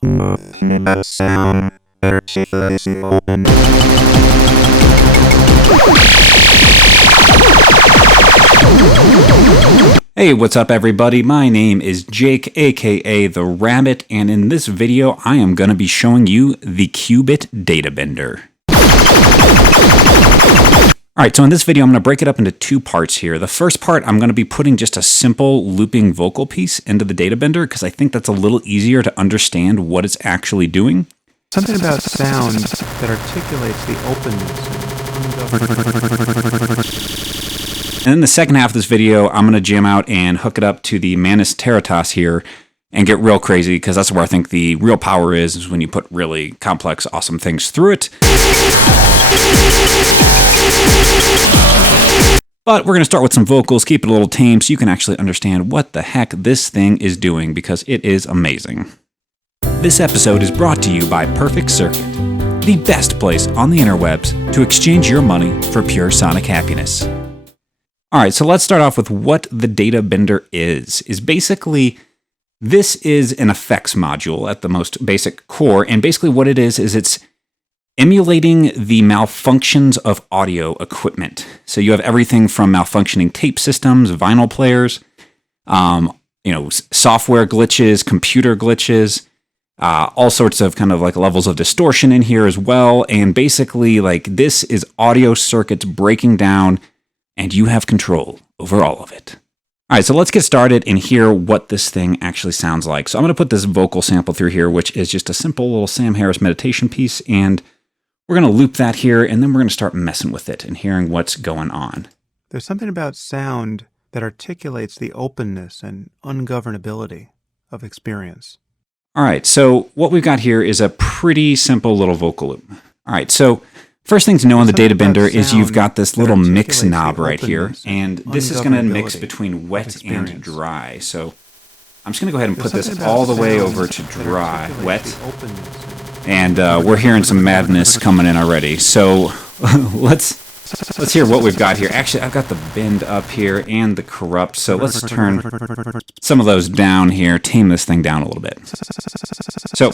Hey, what's up everybody? My name is Jake, aka The Rabbit, and in this video I am going to be showing you the Qubit Data Bender. Alright, so in this video I'm going to break it up into two parts here. The first part I'm going to be putting just a simple looping vocal piece into the Data Bender because I think that's a little easier to understand what it's actually doing. Something about sound that articulates the openness. And in the second half of this video, I'm going to jam out and hook it up to the Mantis Iteritas here and get real crazy because that's where I think the real power is when you put really complex, awesome things through it. But we're going to start with some vocals, keep it a little tame so you can actually understand what the heck this thing is doing because it is amazing. This episode is brought to you by Perfect Circuit, the best place on the interwebs to exchange your money for pure sonic happiness. Alright, so let's start off with what the Data Bender is basically, this is an effects module at the most basic core, and basically what it is it's emulating the malfunctions of audio equipment. So you have everything from malfunctioning tape systems, vinyl players, software glitches, computer glitches, all sorts of kind of like levels of distortion in here as well. And basically like this is audio circuits breaking down and you have control over all of it. All right, so let's get started and hear what this thing actually sounds like. So I'm going to put this vocal sample through here, which is just a simple little Sam Harris meditation piece. And we're going to loop that here, and then we're going to start messing with it and hearing what's going on. There's something about sound that articulates the openness and ungovernability of experience. All right, so what we've got here is a pretty simple little vocal loop. All right, so first thing to know on the Data Bender is you've got this little mix knob right here, and this is going to mix between wet and dry. So I'm just going to go ahead and put this all the way over to dry, wet. And we're hearing some madness coming in already. So let's hear what we've got here. Actually, I've got the bend up here and the corrupt. So let's turn some of those down here, tame this thing down a little bit. So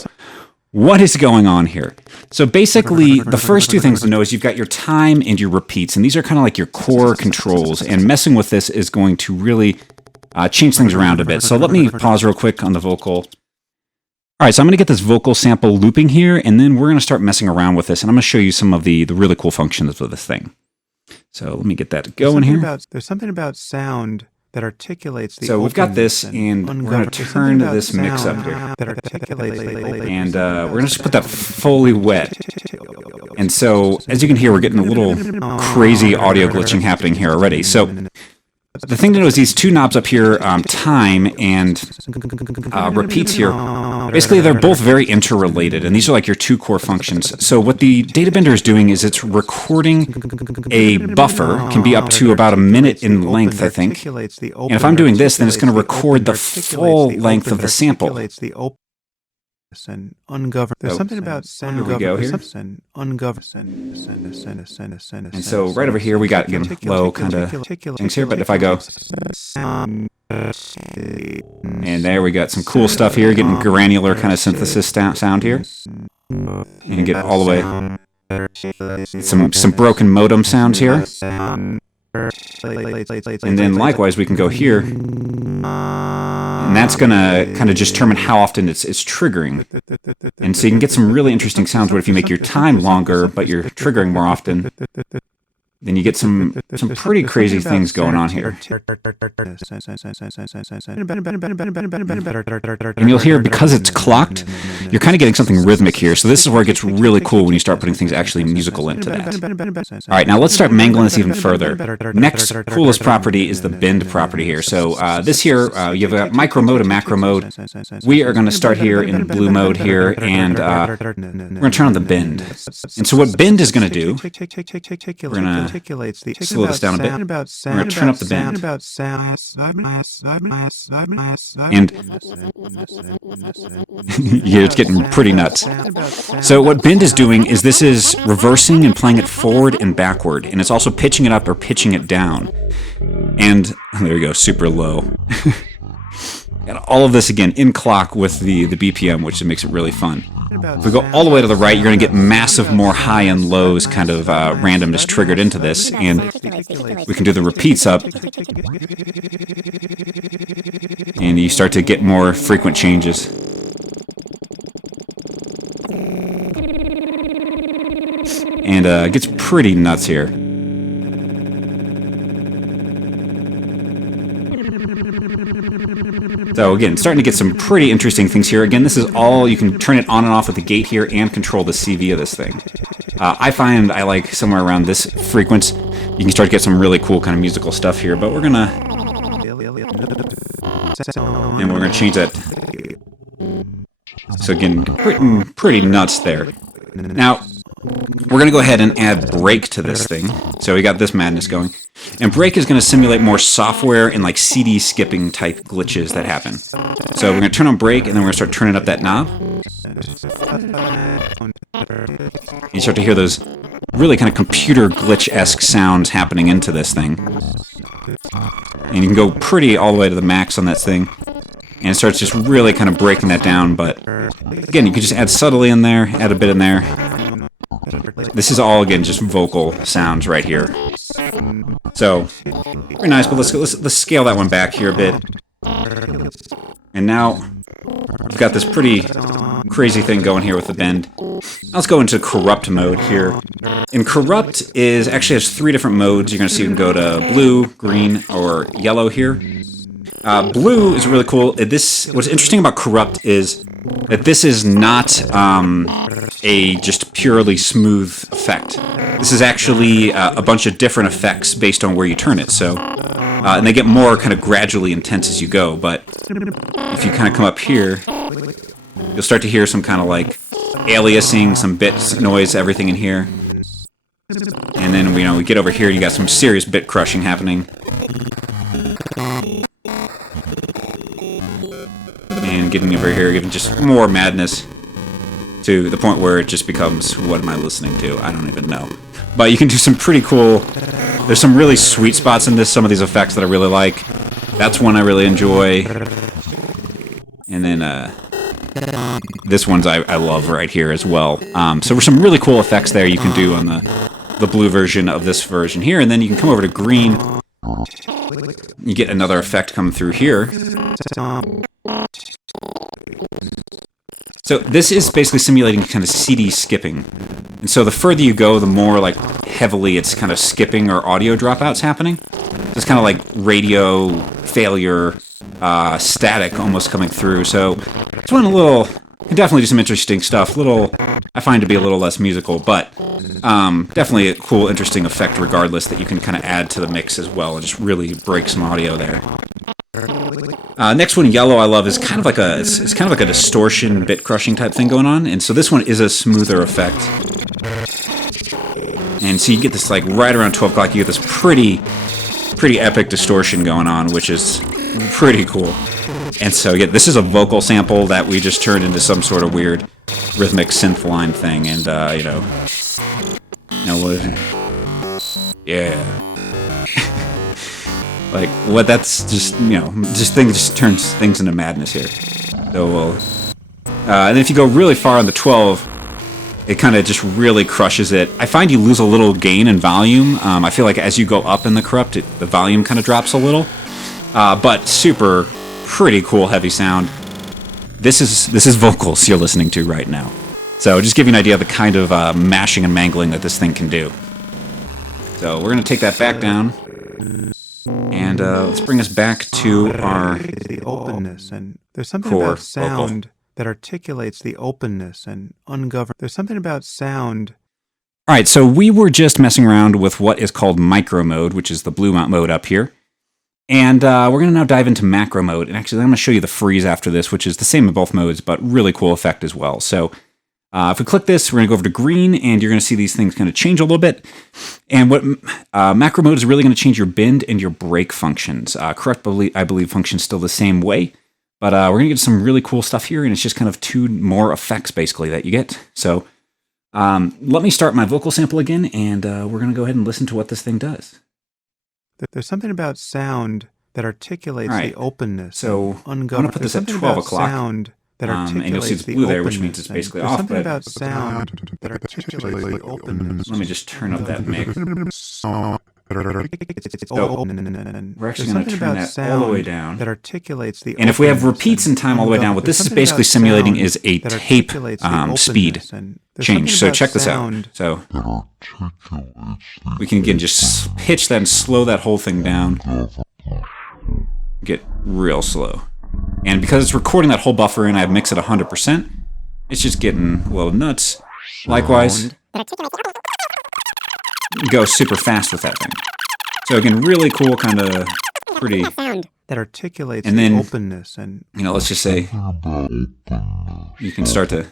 what is going on here? So basically, the first two things to know is you've got your time and your repeats. And these are kind of like your core controls. And messing with this is going to really change things around a bit. So let me pause real quick on the vocal. All right, so I'm going to get this vocal sample looping here, and then we're going to start messing around with this, and I'm going to show you some of the really cool functions of this thing. So let me get that going here. There's something about sound that articulates the So we've got this, and we're going to turn this mix up here. And we're going to just put that fully wet. And so, as you can hear, we're getting a little crazy audio glitching happening here already. So the thing to know is these two knobs up here, time and repeats here, basically they're both very interrelated, and these are like your two core functions. So what the Data Bender is doing is it's recording a buffer, can be up to about a minute in length, I think. And if I'm doing this, then it's going to record the full length of the sample. And ungoverned. There's something about sound. Here we go here. And ungoverned. And so right over here we got again low kind of things here. But if I go, and there we got some cool stuff here, getting granular kind of synthesis sound here, and get all the way some broken modem sounds here. And then likewise we can go here, and that's going to kind of just determine how often it's triggering. And so you can get some really interesting sounds where if you make your time longer but you're triggering more often, then you get some pretty crazy things going on here. And you'll hear, because it's clocked, you're kind of getting something rhythmic here. So this is where it gets really cool when you start putting things actually musical into that. All right, now let's start mangling this even further. Next coolest property is the bend property here. So this here, you've got micro mode and macro mode. We are going to start here in blue mode here, and we're going to turn on the bend. And so what bend is going to do, we're going to slow this down a bit. We're going to turn up the bend. And yeah, it's getting pretty nuts. So what bend is doing is this is reversing and playing it forward and backward. And it's also pitching it up or pitching it down. And there you go, super low. And all of this, again, in clock with the BPM, which makes it really fun. If we go all the way to the right, you're going to get massive, more high and lows kind of randomness triggered into this. And we can do the repeats up. And you start to get more frequent changes. And it gets pretty nuts here. So again, starting to get some pretty interesting things here. Again, this is all, you can turn it on and off at the gate here and control the CV of this thing. I find I like somewhere around this frequency. You can start to get some really cool kind of musical stuff here, but we're gonna change that. So again, pretty nuts there. Now, we're going to go ahead and add break to this thing. So we got this madness going. And break is going to simulate more software and like CD skipping type glitches that happen. So we're going to turn on break, and then we're going to start turning up that knob. And you start to hear those really kind of computer glitch-esque sounds happening into this thing. And you can go pretty all the way to the max on that thing. And it starts just really kind of breaking that down. But again, you can just add subtly in there, add a bit in there. This is all, again, just vocal sounds right here. So, very nice, but let's scale that one back here a bit. And now, we've got this pretty crazy thing going here with the bend. Let's go into corrupt mode here. And corrupt actually has 3 different modes. You're going to see you can go to blue, green, or yellow here. Blue is really cool. What's interesting about corrupt is that this is not a just purely smooth effect. This is actually a bunch of different effects based on where you turn it. So, and they get more kind of gradually intense as you go. But if you kind of come up here, you'll start to hear some kind of like aliasing, some bit noise, everything in here. And then we get over here, you got some serious bit crushing happening. And getting over here, giving just more madness to the point where it just becomes, what am I listening to? I don't even know. But you can do some pretty cool, there's some really sweet spots in this, some of these effects that I really like. That's one I really enjoy. And then this one's I love right here as well. So there's some really cool effects there you can do on the blue version of this version here. And then you can come over to green. You get another effect coming through here. So this is basically simulating kind of CD skipping. And so the further you go, the more like heavily it's kind of skipping or audio dropouts happening. So it's kind of like radio failure, static almost coming through. So it's one can definitely do some interesting stuff. I find to be a little less musical, but definitely a cool, interesting effect regardless that you can kind of add to the mix as well and just really break some audio there. Next one, yellow, I love, is kind of like it's kind of like a distortion, bit crushing type thing going on, and so this one is a smoother effect. And so you get this like right around 12 o'clock, you get this pretty epic distortion going on, which is pretty cool. And so again, this is a vocal sample that we just turned into some sort of weird rhythmic synth line thing, and yeah. Like, what that's just, just turns things into madness here. So and then if you go really far on the 12, it kind of just really crushes it. I find you lose a little gain in volume. I feel like as you go up in the corrupt, the volume kind of drops a little. But pretty cool heavy sound. This is vocals you're listening to right now. So just give you an idea of the kind of mashing and mangling that this thing can do. So we're going to take that back down. And let's bring us back to our the openness, and there's something core about sound that articulates the openness and ungoverned. There's something about sound. All right, so we were just messing around with what is called micro mode, which is the blue mode up here. And we're going to now dive into macro mode. And actually, I'm going to show you the freeze after this, which is the same in both modes, but really cool effect as well. So if we click this, we're going to go over to green, and you're going to see these things kind of change a little bit. And what macro mode is really going to change your bend and your break functions. Correct, I believe, functions still the same way. But we're going to get some really cool stuff here, and it's just kind of 2 more effects, basically, that you get. So let me start my vocal sample again, and we're going to go ahead and listen to what this thing does. There's something about sound that articulates All right. the openness. So I'm going to put this at 12 o'clock. Sound that And you'll see it's blue there, which means it's basically off. Something But about sound that articulates the openness. let me just turn up that mix. So We're actually going to turn that all the way down. That articulates the and if we have repeats in time all the way down, what this is basically simulating is a tape speed change. So check this out. So we can again just pitch that and slow that whole thing down. Get real slow. And because it's recording that whole buffer and I have mix at 100%, it's just getting a little nuts. Likewise, go super fast with that thing. So again, really cool, kind of pretty. That articulates and then, the openness and let's just say you can start to.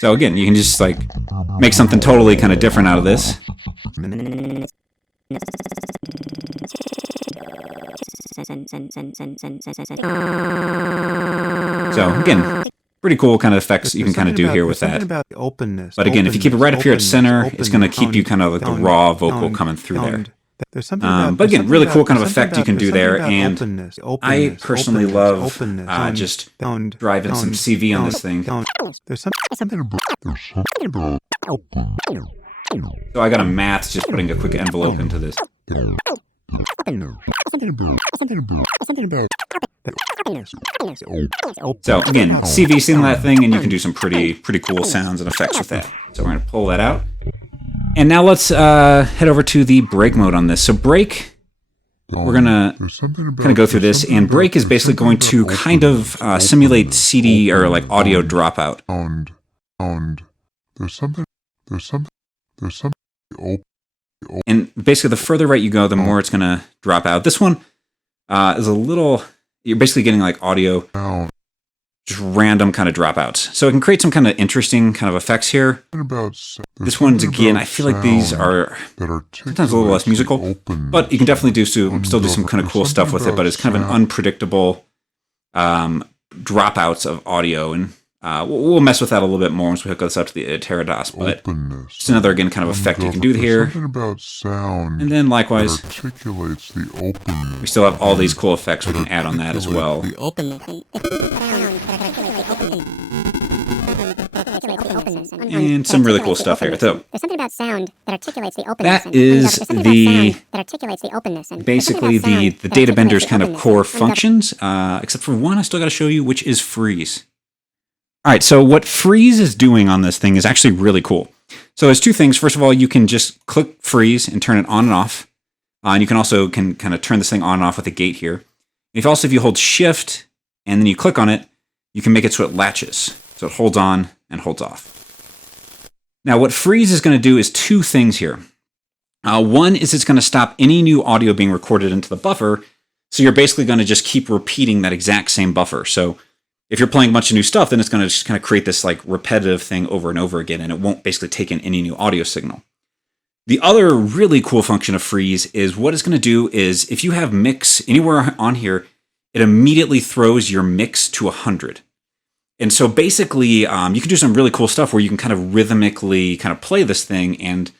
So again, you can just like make something totally kind of different out of this. So again, pretty cool kind of effects you can kind of do here with that. But again, if you keep it right up here at center, it's going to keep you kind of like the raw vocal coming through there. But again, really cool kind of effect you can do there, and I personally love just driving some CV on this thing. So I got a math, just putting a quick envelope into this. So again, CV seeing that thing, and you can do some pretty cool sounds and effects with that. So we're going to pull that out. And now let's head over to the break mode on this. So break, we're going to kind of go through this, and break is basically going to kind of simulate CD or like audio dropout. And basically the further right you go, the more it's going to drop out. This one is a little, you're basically getting like audio, just random kind of dropouts. So it can create some kind of interesting kind of effects here. This one's, again, I feel like these are sometimes a little less musical, but you can definitely still do some kind of cool stuff with it, but it's kind of an unpredictable dropouts of audio, and we'll mess with that a little bit more once we hook this up to the Iteritas, but just another, again, kind of effect you can do here. And then likewise, we still have all these cool effects we can add on that as well. And some really cool stuff here. So there's something about sound that articulates the openness. That is basically the data bender's kind of core functions, except for one I still got to show you, which is freeze. All right, so what freeze is doing on this thing is actually really cool. So there's two things. First of all, you can just click freeze and turn it on and off. And you can also kind of turn this thing on and off with a gate here. If you hold shift and then you click on it, you can make it so it latches. So it holds on and holds off. Now what freeze is going to do is two things here. One is it's going to stop any new audio being recorded into the buffer. So you're basically going to just keep repeating that exact same buffer. So if you're playing a bunch of new stuff, then it's going to just kind of create this like repetitive thing over and over again, and it won't basically take in any new audio signal. The other really cool function of freeze is what it's going to do is if you have mix anywhere on here, it immediately throws your mix to 100. And so basically, you can do some really cool stuff where you can kind of rhythmically kind of play this thing and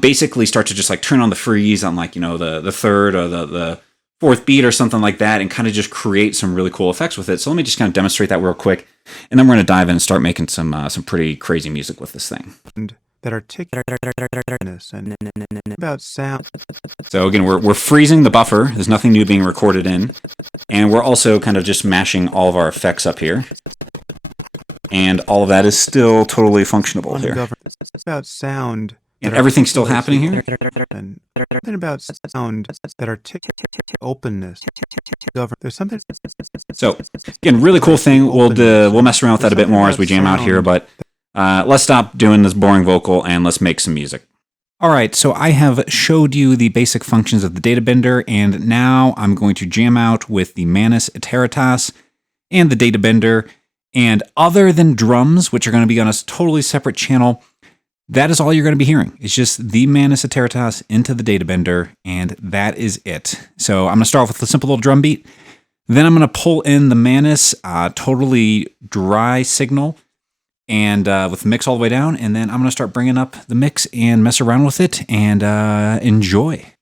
basically start to just like turn on the freeze on like, the third or the fourth beat or something like that, and kind of just create some really cool effects with it. So let me just kind of demonstrate that real quick, and then we're going to dive in and start making some pretty crazy music with this thing. That articulateness and about sound. So again, we're freezing the buffer. There's nothing new being recorded in, and we're also kind of just mashing all of our effects up here, and all of that is still totally functionable here. About sound. And everything's still happening here. And something about sound that articulates openness. There's something. So again, really cool thing. We'll mess around with that a bit more as we jam out here, but let's stop doing this boring vocal and let's make some music. All right, so I have showed you the basic functions of the data bender, and now I'm going to jam out with the Mantis Iteritas and the data bender. And other than drums, which are going to be on a totally separate channel, that is all you're going to be hearing. It's just the Mantis Iteritas into the data bender, and that is it. So I'm going to start off with a simple little drum beat. Then I'm going to pull in the Mantis totally dry signal and with the mix all the way down, and then I'm going to start bringing up the mix and mess around with it and enjoy.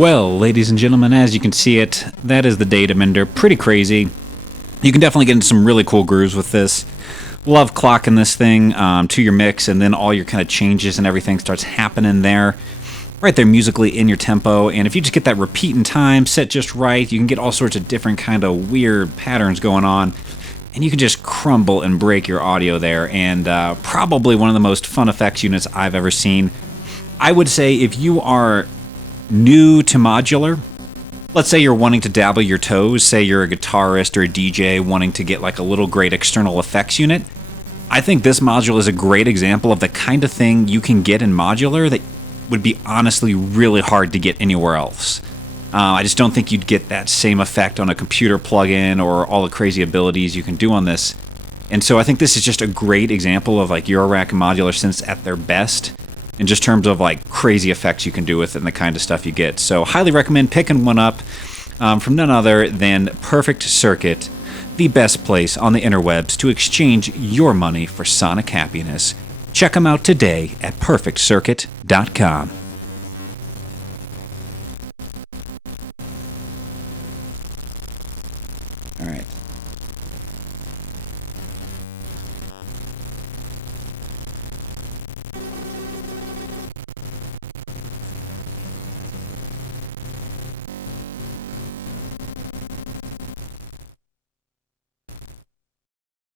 Well, ladies and gentlemen, as you can see it, that is the data bender. Pretty crazy. You can definitely get into some really cool grooves with this. Love clocking this thing to your mix, and then all your kind of changes and everything starts happening there. Right there musically in your tempo, and if you just get that repeat in time set just right, you can get all sorts of different kind of weird patterns going on, and you can just crumble and break your audio there, and probably one of the most fun effects units I've ever seen. I would say if you are new to modular, let's say you're wanting to dabble your toes, say you're a guitarist or a DJ wanting to get like a little great external effects unit, I think this module is a great example of the kind of thing you can get in modular that would be honestly really hard to get anywhere else. I just don't think you'd get that same effect on a computer plugin or all the crazy abilities you can do on this. And so I think this is just a great example of like Eurorack and modular synths at their best in just terms of like crazy effects you can do with it and the kind of stuff you get. So highly recommend picking one up from none other than Perfect Circuit, the best place on the interwebs to exchange your money for sonic happiness. Check them out today at perfectcircuit.com.